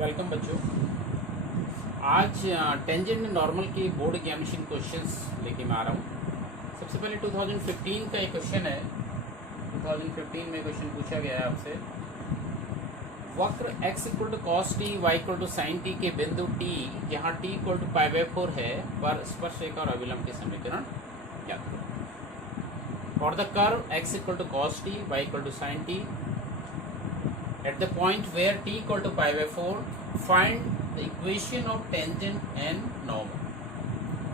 Welcome बच्चों। आज tangent normal की बोर्ड एग्जामिनेशन क्वेश्चंस लेके मैं आ रहा हूँ। सबसे पहले 2015 का एक क्वेश्चन है। 2015 में क्वेश्चन पूछा गया है आपसे, वक्र x equal to cos t y equal to sine t के बिंदु t जहाँ t इक्वल टू π/4 है पर स्पर्शरेखा और अभिलंब के समीकरण ज्ञात करो। For the curve x equal to cos t y equal to sine t at the point where t equal to π/4 find the equation of tangent and normal।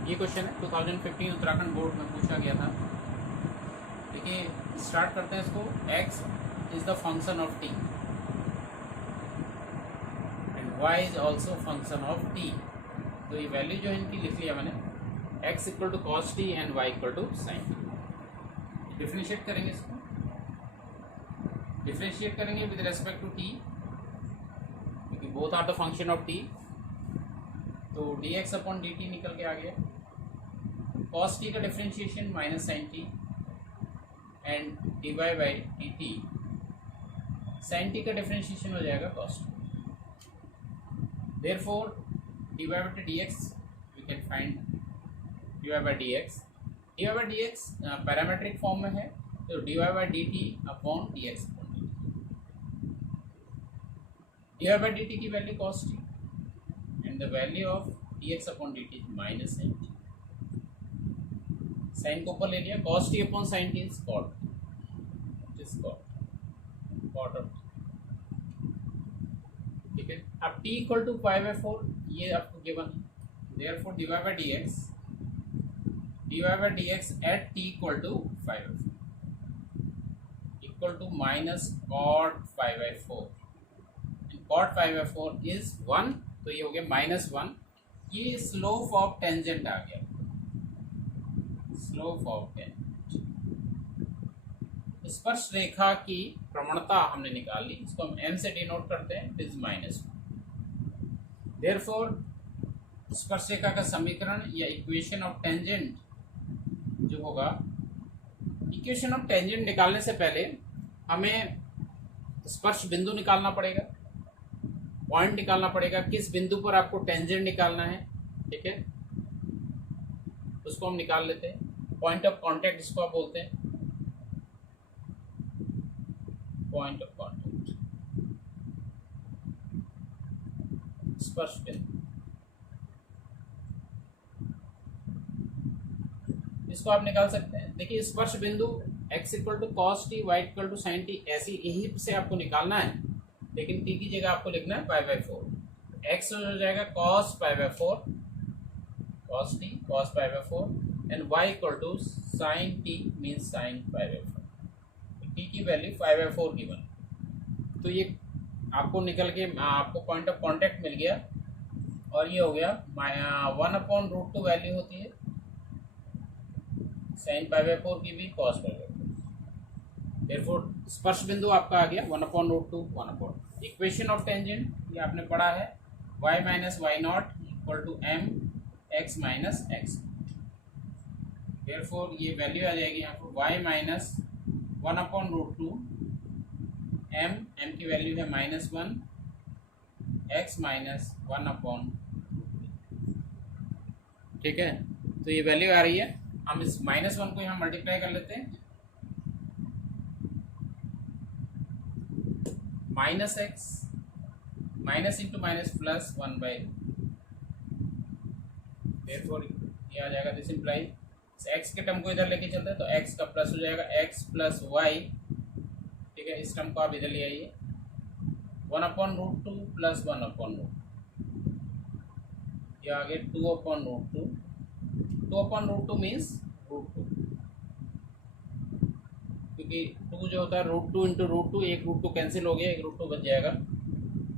ये क्वेश्चन है 2015 उत्तराखंड बोर्ड में पूछा गया था। देखिए स्टार्ट करते हैं इसको। x is the function of t and y is also function of t। तो ये वैल्यू जो है इनकी लिख लिया मैंने, x equal to cos t and y equal to sine t. Differentiate करेंगे इसको, डिफरेंशिएट करेंगे विद रेस्पेक्ट टू टी क्योंकि both are the function of t. तो dx अपॉन dt निकल के आ गया। कॉस टी का differentiation minus sine t and dy by dt। Sine t का डिफरेंशिएशन हो जाएगा cos t. Therefore dy by dx we can find dy by dx। dy by dx parametric form में है तो dy by dt upon dx। dy by dt की value cos t and the value of dx upon dt is minus sin t। Sine को ऊपर ले लिया, cos t upon sin t is cot, it is cot of t। ठीक है, अब t equal to π/4 ये आपको गिवन है। therefore dy by dx at t equal to π/4 equal to minus cot π/4। cot π/4 is 1, तो ये हो गया -1। ये स्लोप ऑफ टेंजेंट आ गया, स्लोप ऑफ टेंजेंट। स्पर्श रेखा की प्रवणता हमने निकाल ली, इसको हम m से डिनोट करते हैं, इट इज -1। देयरफॉर स्पर्श रेखा का समीकरण या इक्वेशन ऑफ टेंजेंट जो होगा, इक्वेशन ऑफ टेंजेंट निकालने से पहले हमें स्पर्श बिंदु निकालना पड़ेगा, पॉइंट निकालना पड़ेगा, किस बिंदु पर आपको टेंजेंट निकालना है। ठीक है, उसको हम निकाल लेते हैं। पॉइंट ऑफ कांटेक्ट जिसको आप बोलते हैं, पॉइंट ऑफ कांटेक्ट स्पर्श बिंदु, इसको आप निकाल सकते हैं। देखिए स्पर्श बिंदु x equal to cos t y equal to sine t, ऐसी यही से आपको निकालना है, लेकिन t की जगह आपको लिखना है π/4। x हो जाएगा cos π/4, cos t cos π/4 and y equal to sin t means sin π/4। t की वैल्यू π/4 गिवन, तो ये आपको निकल के आपको पॉइंट ऑफ कांटेक्ट मिल गया। और ये हो गया 1/√2 वैल्यू होती है sin π/4 की भी cos π/4। देयरफॉर स्पर्श बिंदु आपका आ गया 1/√2 1/। इक्वेशन ऑफ टेंजेंट ये आपने पढ़ा है, y minus y naught equal to m x minus x। Therefore ये वैल्यू आ जाएगी यहाँ पर y माइनस 1/√2 m की वैल्यू है -1 x माइनस 1/। ठीक है, तो ये वैल्यू आ रही है। हम इस -1 को यहाँ मल्टीप्लाई कर लेते हैं, -x minus into minus plus 1/। Therefore ये आ जाएगा, दिस इम्प्लाइज x के टर्म को इधर लेके चलते हैं तो x का प्लस हो जाएगा x प्लस y। ठीक है, इस टर्म को आप इधर ले आइए, 1/√2 प्लस 1/√2, ये आ गया 2/√2। 2/√2 मीन्स √2, क्योंकि 2 जो होता है √2 इंटू √2, एक √2 कैंसिल हो गया, एक √2 बच जाएगा।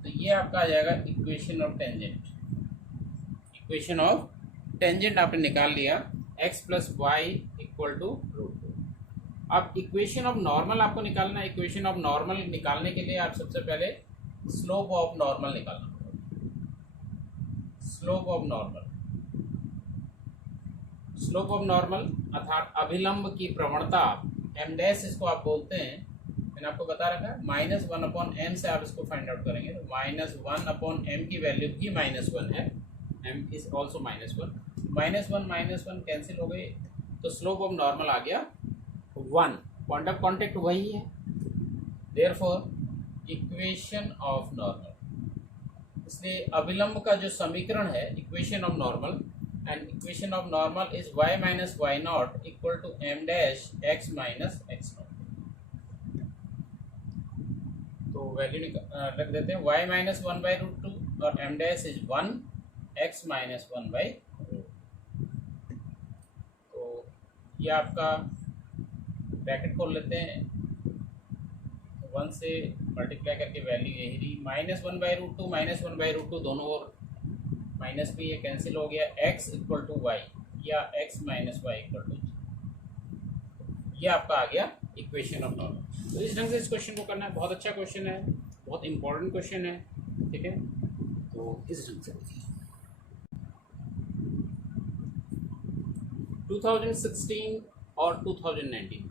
तो ये आपका आ जाएगा equation of tangent. Equation of tangent आपने निकाल लिया, x plus y equal to √2। अब इक्वेशन ऑफ नॉर्मल आपको निकालना है। इक्वेशन ऑफ नॉर्मल निकालने के लिए आप सबसे पहले स्लोप ऑफ नॉर्मल निकालना पड़ेगा। Slope of normal, slope of normal अर्थात अभिलंब की प्रवणता m डैश इसको आप बोलते हैं, मैंने आपको बता रखा है -1/m से आप इसको फाइंड आउट करेंगे। तो -1/m की वैल्यू भी -1 है, m इज ऑल्सो -1, -1 कैंसिल हो गए, तो स्लोप ऑफ नॉर्मल आ गया 1, पॉइंट ऑफ कॉन्टेक्ट वही है, देयरफॉर इक्वेशन ऑफ नॉर्मल, इसलिए अविलंब का जो समीकरण है equation of normal, and equation of normal is y minus y naught equal to m dash x minus x naught. तो वैल्यू रख देते हैं y माइनस 1/√2 और m dash is 1, x minus 1/√2। तो ये आपका ब्रैकेट खोल लेते हैं, 1 से मल्टीप्लाई करके वैल्यू यही रही, -1/√2 -1/√2 दोनों ओर माइनस भी ये कैंसिल हो गया, x इक्वल टू वाई या x minus y equal to, ये आपका आ गया इक्वेशन ऑफ नॉर्मल। तो इस ढंग से इस क्वेश्चन को करना है, बहुत अच्छा क्वेश्चन है, बहुत इंपॉर्टेंट क्वेश्चन है, ठीक है। तो इस ढंग से देखिए 2016 और 2019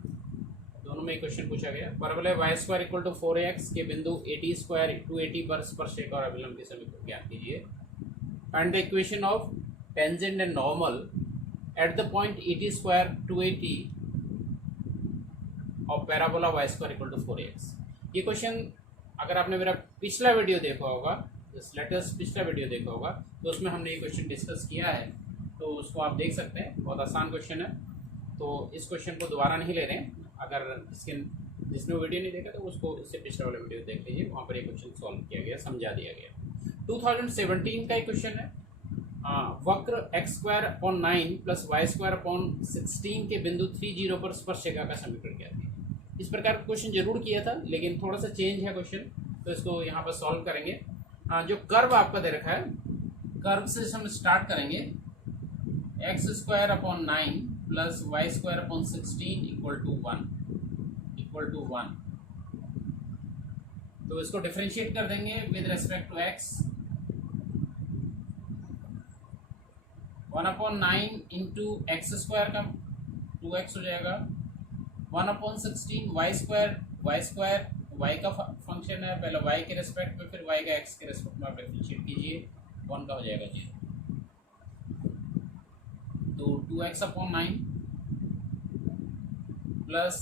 दोनों में क्वेश्चन पूछा गया। परवलय y² इक्वल टू 4x के बिंदु 80² 280 पर स्पर्शरेखा और अभिलंब के समीकरण ज्ञात कीजिए। Find the equation of tangent and normal at the point 80² 280 of parabola y² equal to 4x। ये क्वेश्चन अगर आपने मेरा पिछला वीडियो देखा होगा, जिस लेटेस्ट पिछला वीडियो देखा होगा, तो उसमें हमने ये क्वेश्चन डिस्कस किया है, तो उसको आप देख सकते हैं, बहुत आसान क्वेश्चन है। तो इस क्वेश्चन को दोबारा नहीं ले रहे हैं, अगर जिसने वीडियो नहीं देखा तो उसको इससे पिछला वाला वीडियो देख लीजिए, वहाँ पर ये क्वेश्चन सॉल्व किया गया, समझा दिया गया। 2017 का एक क्वेश्चन है, वक्र x²/9 प्लस y²/16 के बिंदु 30 पर स्पर्शरेखा का समीकरण क्या है। इस प्रकार का क्वेश्चन जरूर किया था, लेकिन थोड़ा सा चेंज है क्वेश्चन, तो इसको यहाँ पर सॉल्व करेंगे। जो कर्व आपका दे रखा है, कर्व से हम स्टार्ट करेंगे, x²/9 plus y²/16 equal to 1, तो इसको डिफरेंशिएट कर देंगे with respect to x। 1/9 into x² का 2x हो जाएगा, 1/16 y² y का फंक्शन है, पहले y के रेस्पेक्ट में, फिर y का x के रेस्पेक्ट में आप डिफरेंशिएट कीजिए, 1 का हो जाएगा 0। तो 2x/9 प्लस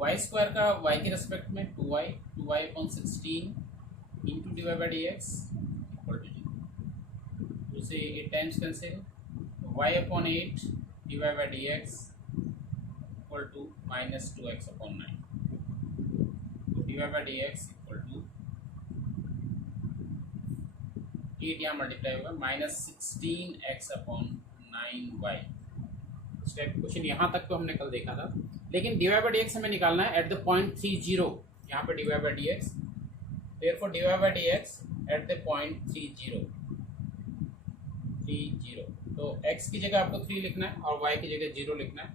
y² का y के रेस्पेक्ट में 2y/16 into divide by dx equal to 0। तो से 8 times cancel, y/8 divide by dx equal to -2x/9, तो divide by dx equal to 8 यहाँ मल्टीप्लाई होगा -16x/9y। इस टाइप क्वेश्चन यहाँ तक तो हमने कल देखा था, लेकिन डिवाइड बाई dx हमें निकालना है एट द पॉइंट 30, यहाँ पे divide by dx, therefore divide by dx at the point 30। तो x की जगह आपको 3 लिखना है और y की जगह 0 लिखना है,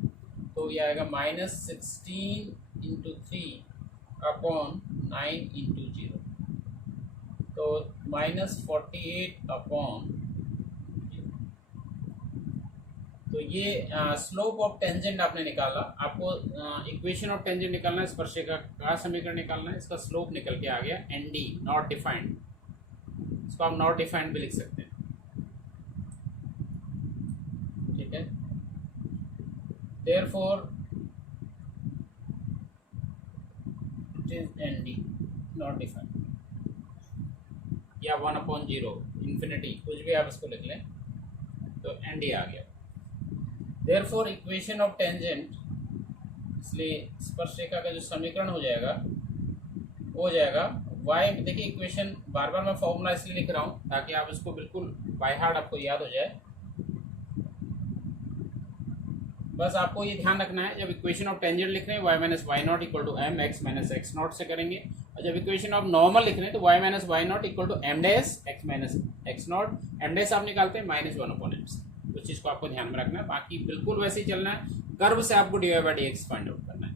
तो ये आएगा -16 इंटू 3/9 इंटू 0, तो -48/0। तो ये स्लोप ऑफ टेंजेंट आपने निकाला, आपको इक्वेशन ऑफ टेंजेंट निकालना है, स्पर्शरेखा का समीकरण निकालना है, इसका स्लोप निकल के आ गया ND, नॉट डिफाइंड, इसको आप नॉट डिफाइंड भी लिख सकते हैं, ठीक है। Therefore it is ND not defined, या 1/0 इंफिनिटी, कुछ भी आप इसको लिख लें, तो ND आ गया। देयरफॉर इक्वेशन ऑफ टेंजेंट, इसलिए स्पर्शरेखा का जो समीकरण हो जाएगा वो हो जाएगा y, देखिए इक्वेशन बार बार मैं फॉर्मूला इसलिए लिख रहा हूँ ताकि आप इसको बिल्कुल बाय हार्ट आपको याद हो जाए। बस आपको ये ध्यान रखना है, जब इक्वेशन ऑफ टेंजेंट लिख रहे हैं y-y0 equal to m x minus x naught से करेंगे, और जब इक्वेशन ऑफ नॉर्मल लिख रहे हैं तो y-y0 equal to m dash x minus x naught, m dash आप निकालते हैं -1/m से। उस चीज़ को आपको ध्यान में रखना है, बाकी बिल्कुल वैसे ही चलना है, कर्व से आपको divide by dx find out करना है।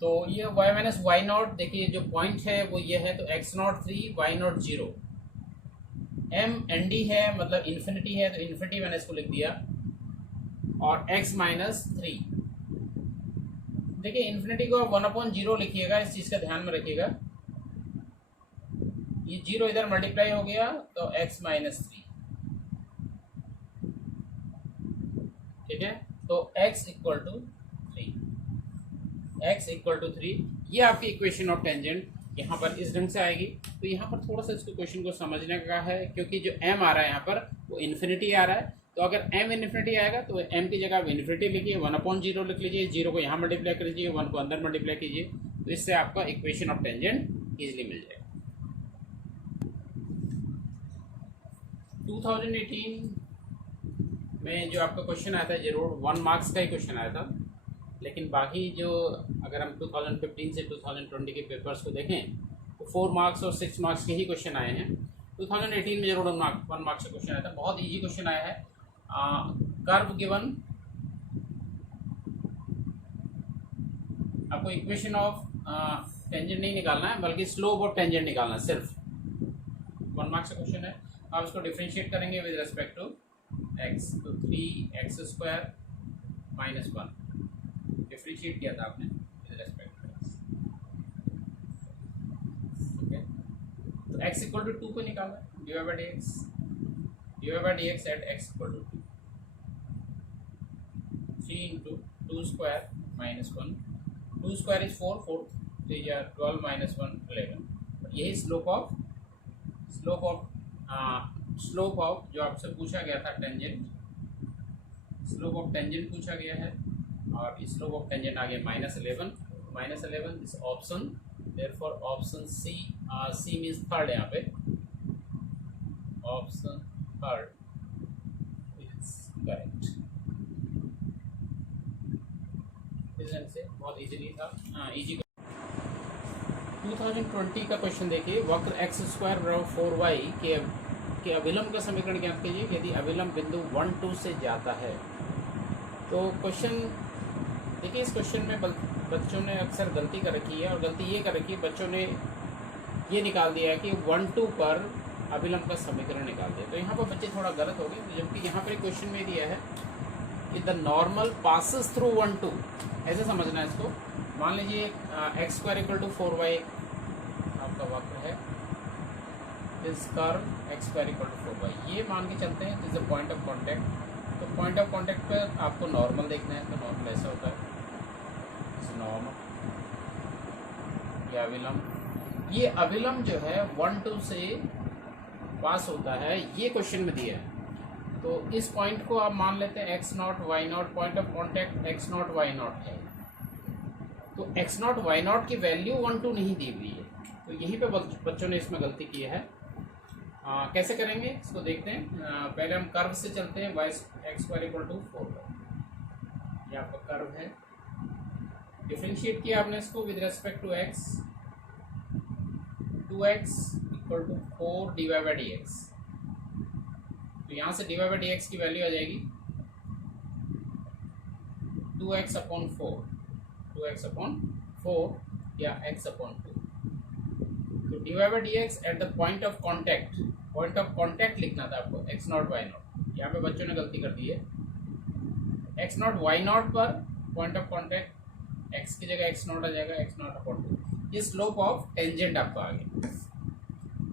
तो ये y-y0, देखिए जो पॉइंट है वो ये है, तो x0 3 y0 0, m ND है मतलब इन्फिनिटी है, तो इन्फिनिटी मैंने इसको लिख दिया, और x -3 देखिए इन्फिनिटी को आप 1/0 लिखिएगा, इस चीज का ध्यान में रखिएगा। ये 0 इधर मल्टीप्लाई हो गया तो x माइनस 3, ठीक है। तो x equal to 3, x equal to 3, ये आपकी इक्वेशन ऑफ टेंजेंट यहाँ पर इस ढंग से आएगी। तो यहाँ पर थोड़ा सा इसको क्वेश्चन को समझने का है, क्योंकि जो m आ रहा है यहाँ पर वो इन्फिनिटी आ रहा है। तो अगर m इन्फिनिटी आएगा तो m की जगह आप इन्फिनिटी लिखिए, 1/0 लिख लीजिए, 0 को यहाँ मल्टीप्लाई कर लीजिए, 1 को अंदर मल्टीप्लाई कीजिए, तो इससे आपका इक्वेशन ऑफ टेंजेंट इजीली मिल जाएगा। 2018 में जो आपका क्वेश्चन आया था जरूर 1 मार्क्स का ही क्वेश्चन आया था, लेकिन बाकी जो अगर हम 2015 से 2020 के पेपर्स को देखें तो 4 मार्क्स और 6 मार्क्स के ही क्वेश्चन आए हैं। 2018 में जरूर 1 मार्क्स का क्वेश्चन आया था, बहुत इजी क्वेश्चन आया है। कर्व गिवन, आपको इक्वेशन ऑफ टेंजेंट नहीं निकालना है बल्कि स्लोप ऑफ टेंजेंट निकालना है, सिर्फ 1 मार्क्स का क्वेश्चन है। आप इसको डिफरेंशिएट करेंगे विद रेस्पेक्ट टू x, तो 3x² माइनस 1 डिफरेंशिएट किया था आपने विद रेस्पेक्ट टू x, ठीक है। तो x इक्वल टू 2 को निकालना है, divide by dx at x equal to 2, 3 into 2 square minus 1, 2 square is 4, 4 3 12 minus 1 11। यही स्लोप ऑफ जो आपसे पूछा गया था टेंजेंट, स्लोप ऑफ टेंजेंट पूछा गया है, और स्लोप ऑफ टेंजेंट आ गया -11 इस ऑप्शन, देयरफॉर ऑप्शन सी, सी मींस थर्ड, यहाँ पे ऑप्शन थर्ड इज करेक्ट। से बहुत इजीली था, इजी। 2020 का क्वेश्चन देखिए, वक्र x² 4y के अभिलंब का समीकरण ज्ञात कीजिए यदि अभिलंब बिंदु 1 2 से जाता है। तो क्वेश्चन देखिए, इस क्वेश्चन में बच्चों ने अक्सर गलती कर रखी है, और गलती ये कर रखी है बच्चों ने ये निकाल दिया है कि 1 2 पर अभिलंब का समीकरण निकाल दिया। तो यहाँ पर बच्चे थोड़ा गलत हो गए, जबकि यहाँ पर क्वेश्चन में दिया है कि द नॉर्मल पासिस थ्रू 1 2, ऐसे समझना है इसको। मान लीजिए x² = 4y आपका वक्र है, इस कर्व x² = 4y, ये मान के चलते हैं is the point of contact. तो पॉइंट ऑफ कांटेक्ट पर आपको नॉर्मल देखना है, तो नॉर्मल ऐसा होता है, नॉर्मल या अभिलंब। ये अभिलंब जो है 1 2 से पास होता है, ये क्वेश्चन में दिया है। तो इस पॉइंट को आप मान लेते हैं x0 y0, point of contact x0 y0 है। तो x0 y0 की वैल्यू 1 2 नहीं दी हुई है, तो यहीं पे बच्चों ने इसमें गलती की है। कैसे करेंगे इसको देखते हैं। पहले हम कर्व से चलते हैं, x² = 4y, ये आपका कर्व है। डिफरेंशिएट किया आपने इसको with respect to x, 2x = 4 divide by dx। तो यहाँ से डिवाइड बाई dx की वैल्यू आ जाएगी 2x/4 या x/2। तो divide by dx at the point of contact लिखना था आपको, x0 y0। यहाँ पे बच्चों ने गलती कर दी है, x0 y0 पर पॉइंट ऑफ कांटेक्ट x की जगह x0 आ जाएगा, x0/2। ये स्लोप ऑफ टेंजेंट आपका आ गया,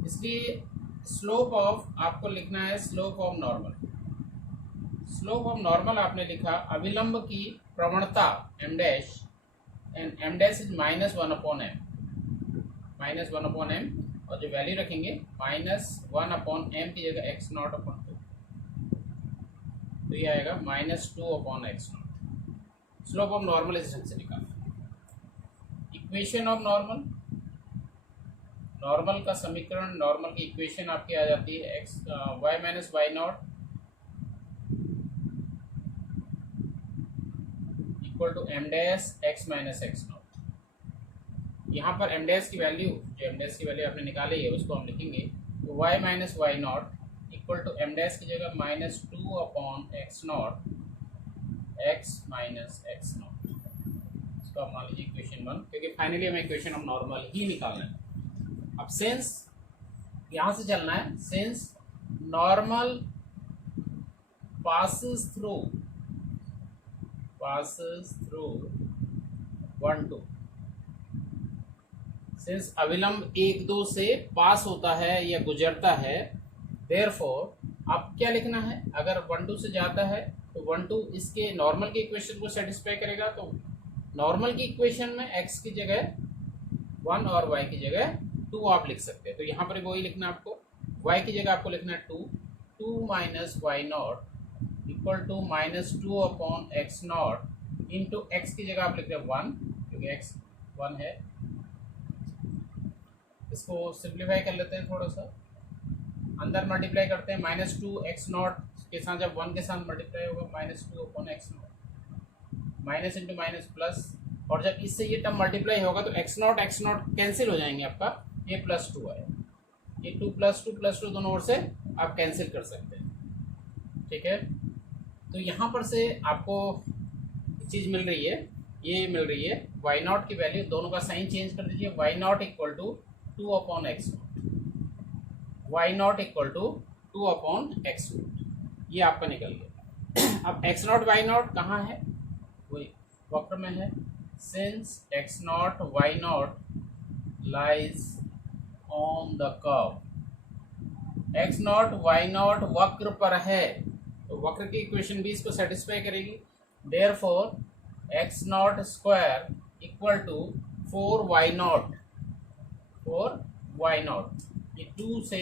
इसलिए स्लोप ऑफ आपको लिखना है slope of normal. Slope of normal आपने लिखा, अभिलंब की प्रवणता m dash, and m dash is -1/m, और जो वैल्यू रखेंगे -1/m की जगह x0/2, तो ये आएगा -2/x0। स्लोप ऑफ नॉर्मल इस ढंग से निकालना। इक्वेशन ऑफ नॉर्मल का समीकरण, नॉर्मल की इक्वेशन आपकी आ जाती है y - y0 = m dash x - x0। यहाँ पर m डैश की वैल्यू, जो m डैश की वैल्यू आपने निकाली है उसको हम लिखेंगे, तो y - y0 = m डैश की जगह -2/x0 x - x0। इसको आप मान लीजिए इक्वेशन 1, क्योंकि फाइनली हमें इक्वेशन ऑफ नॉर्मल ही निकालना है। अब सेंस यहाँ से चलना है, sense normal passes through 1 2। Since अविलंब 1 2 से पास होता है या गुजरता है, देयरफॉर आप क्या लिखना है, अगर 1 2 से जाता है तो 1 2 इसके नॉर्मल के इक्वेशन को सेटिस्फाई करेगा। तो नॉर्मल की इक्वेशन में x की जगह 1 और y की जगह 2 आप लिख सकते हैं। तो यहाँ पर वही लिखना है आपको, y की जगह आपको लिखना है 2 minus y naught equal to -2 upon x naught into x की जगह आप लिख रहे हैं 1, क्योंकि x 1 है। इसको सिंप्लीफाई कर लेते हैं थोड़ा सा, अंदर मल्टीप्लाई करते हैं, -2 एक्स नॉट के साथ जब 1 के साथ मल्टीप्लाई होगा -2 upon x not, minus into minus plus, और जब इससे ये टर्म मल्टीप्लाई होगा तो एक्स नॉट कैंसिल हो जाएंगे, आपका ये +2 आए, ये 2 + 2 दोनों ओर से आप कैंसिल कर सकते हैं। ठीक है, तो यहाँ पर से आपको चीज़ मिल रही है, ये मिल रही है वाई नॉट की वैल्यू, दोनों का साइन चेंज कर दीजिए, y naught equal to 2 upon x naught, y naught equal to 2 upon x naught, ये आपका निकल गया। अब एक्स नॉट वाई नॉट कहाँ है, वही वक्र में है। Since x naught y naught lies on the curve, x naught y naught वक्र पर है, तो वक्र की इक्वेशन भी इसको सेटिस्फाई करेगी। Therefore x naught square equal to 4y naught, 4y naught, ये 2 से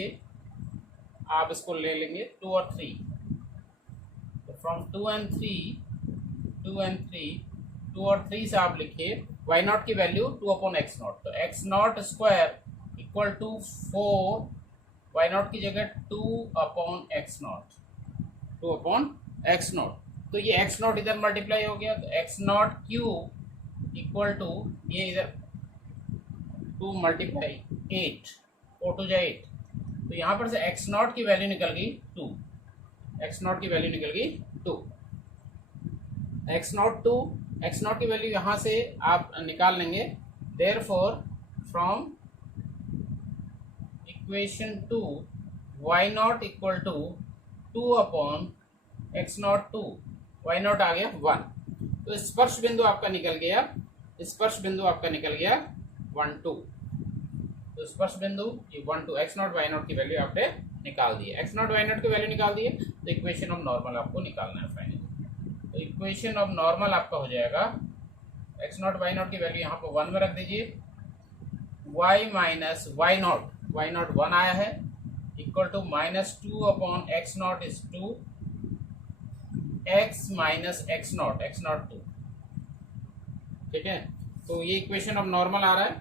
आप इसको ले लेंगे 2 और 3, तो फ्रॉम 2 and 3 से आप लिखिए वाई नॉट की वैल्यू 2 अपॉन एक्स नॉट, तो x naught square equal to 4, y naught की जगह 2 upon x naught, 2 upon x naught, तो ये एक्स नॉट इधर मल्टीप्लाई हो गया, तो x naught cube equal to ये इधर 2 × 8, 4 2 जा 8, तो यहाँ पर से एक्स नॉट की वैल्यू निकल गई 2, एक्स नॉट की वैल्यू निकल गई 2, एक्स नॉट की वैल्यू यहाँ से आप निकाल लेंगे। Therefore from equation 2 y naught equal to 2 upon x naught 2, y naught आ गया 1, तो स्पर्श बिंदु आपका निकल गया, 1 2, तो स्पर्श बिंदु ये 1 2, एक्स नॉट वाई नॉट की वैल्यू आपने निकाल दी है, एक्स नॉट वाई नॉट की वैल्यू निकाल दी है, तो इक्वेशन ऑफ नॉर्मल आपको निकालना है फाइनली। तो इक्वेशन ऑफ नॉर्मल आपका हो जाएगा, एक्स नॉट वाई नॉट की वैल्यू यहाँ पर 1 में रख दीजिए, y माइनस वाई नॉट 1 आया है, equal to -2 upon x naught is 2, x minus x naught 2, ठीक है। तो ये इक्वेशन ऑफ नॉर्मल आ रहा है,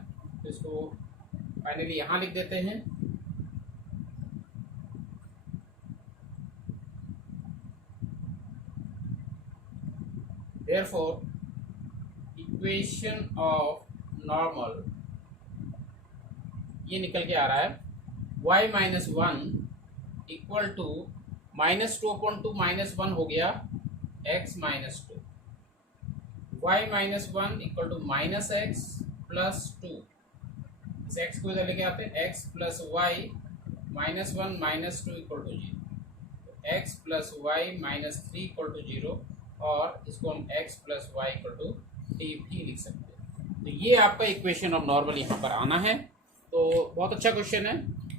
तो इसको फाइनली यहाँ लिख देते हैं। Therefore, इक्वेशन ऑफ नॉर्मल ये निकल के आ रहा है y minus 1 equal to -2 upon 2 -1 हो गया x minus 2, y minus 1 equal to -x plus 2, इस x को इधर लेके आते हैं, x plus y -1 -2 equal to 0, x plus y -3 equal to 0, और इसको हम x plus y equal to t भी लिख सकते हैं। तो ये आपका इक्वेशन ऑफ नॉर्मल यहाँ पर आना है। तो बहुत अच्छा क्वेश्चन है,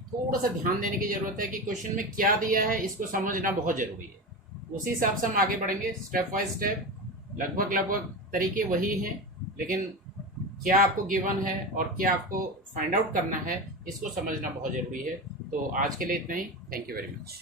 थोड़ा सा ध्यान देने की ज़रूरत है कि क्वेश्चन में क्या दिया है इसको समझना बहुत ज़रूरी है, उसी हिसाब से हम आगे बढ़ेंगे स्टेप बाय स्टेप। लगभग तरीके वही हैं, लेकिन क्या आपको गिवन है और क्या आपको फाइंड आउट करना है इसको समझना बहुत ज़रूरी है। तो आज के लिए इतना ही, थैंक यू वेरी मच।